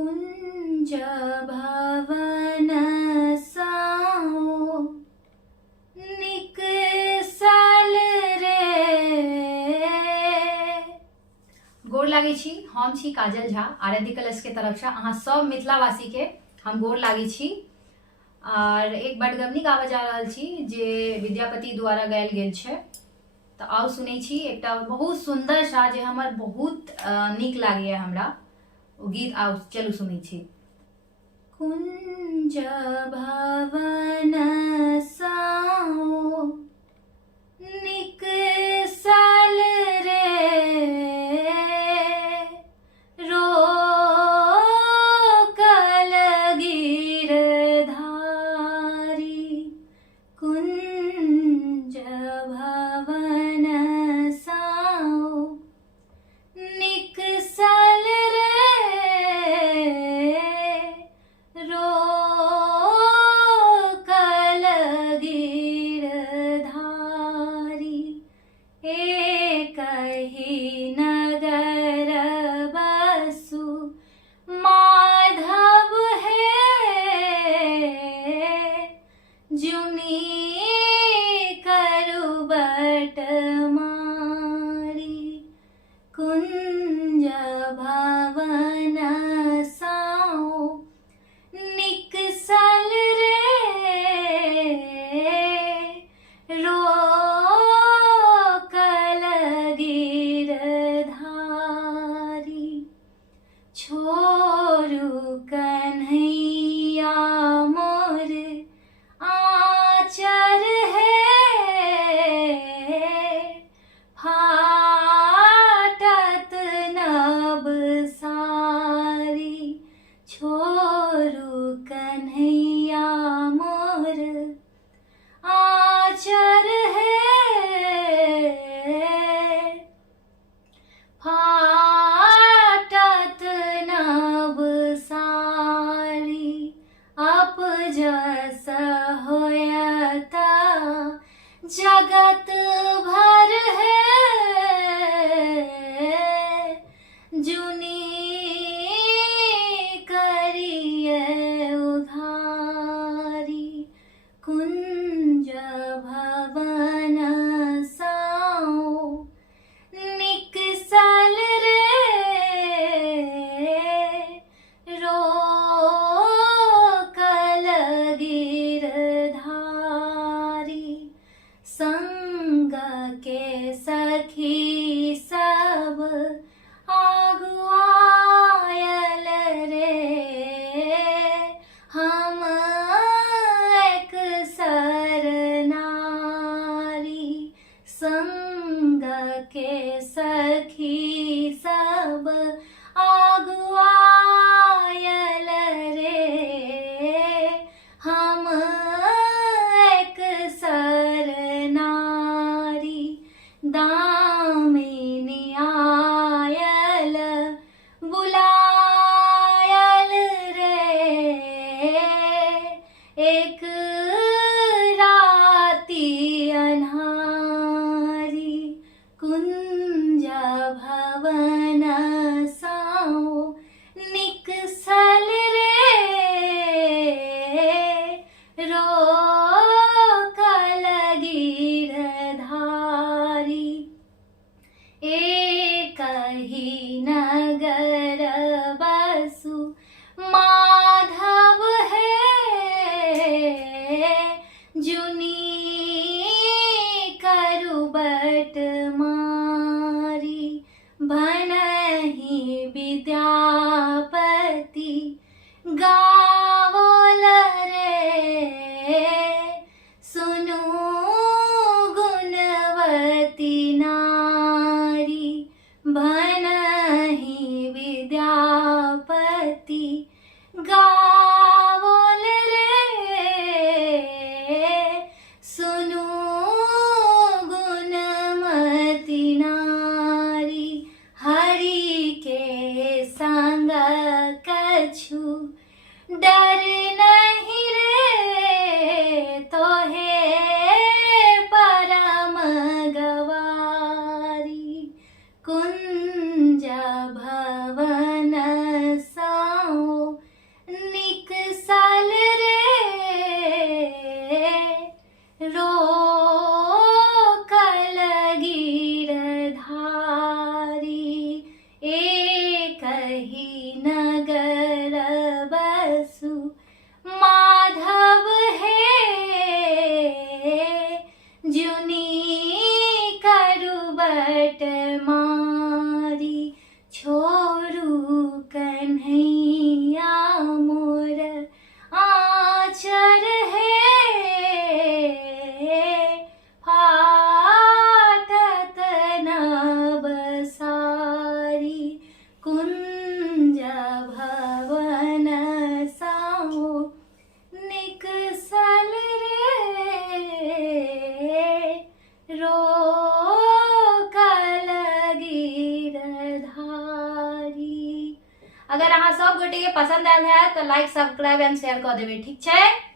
कुञ्ज भवन साओ निकसल रे। गोर लागे छी, हम छी काजल झा आरती कलश के तरफ से अहाँ सब मिथिलावासी के हम गोर लागे छी। और एक बडगबनी गाबऽ जा रहल छी जे विद्यापति द्वारा गायल गेल छै। तो आओ सुनै छी एकटा बहुत सुंदर सा जे हमर बहुत नीक लागैए हमरा ओ गीत। आओ चलू सुनै छी। कुंज भवन साओ निकसल रे, रोकल गिरधारी। कुंज भवन साओ निकसल रे, रोकल गिरधारी। एकहि नगर बसु माधव है, जुनी करु बट मारी। कुंज भवन साओ निकसल रे, रोकल गिरधारी। छोरु कन्हैया मोर आचर है, फाटत नभ सारी। छोरु कन्हैया मोर आचर है, फाटत नभ सारी। अपजस होयत जगत भर है, जुनी करिए उधारी। कुंज भवन साओ निकसल रे, रोकल गिरधारी। संग के सखी सब आगुआयल रे, हम एक सर नारी। संग के सखी सब आगुआयल रे, हम एक सर नारी। दामिनी आयल बुलायल रे, एक राती अन्हारी। कुंज भवन साओ निकसल रे, रोकल गिरधारी। एकहि नगर बसु माधव है, जुनी करु बट मारी। भनहि विद्यापति गावल रे, सुनु गुणवती नारी। भनहि विद्यापति गावल रे, सुनु गुणमती नारी। हरि के संग कछु डर नहीं रे, तो है परम गवारी। कुंज भवन साओ नगर बसु माधव हे जुनी करुबट मारी छोरू कन्हैया मोर आचर हे फाटत नभ सारी कुंज भवन साहो निकसल रे रोकल गिरधारी। अगर अहाँ सब गोटे के पसंद आयल है तो लाइक सब्सक्राइब एंड शेयर कर देवे, ठीक है।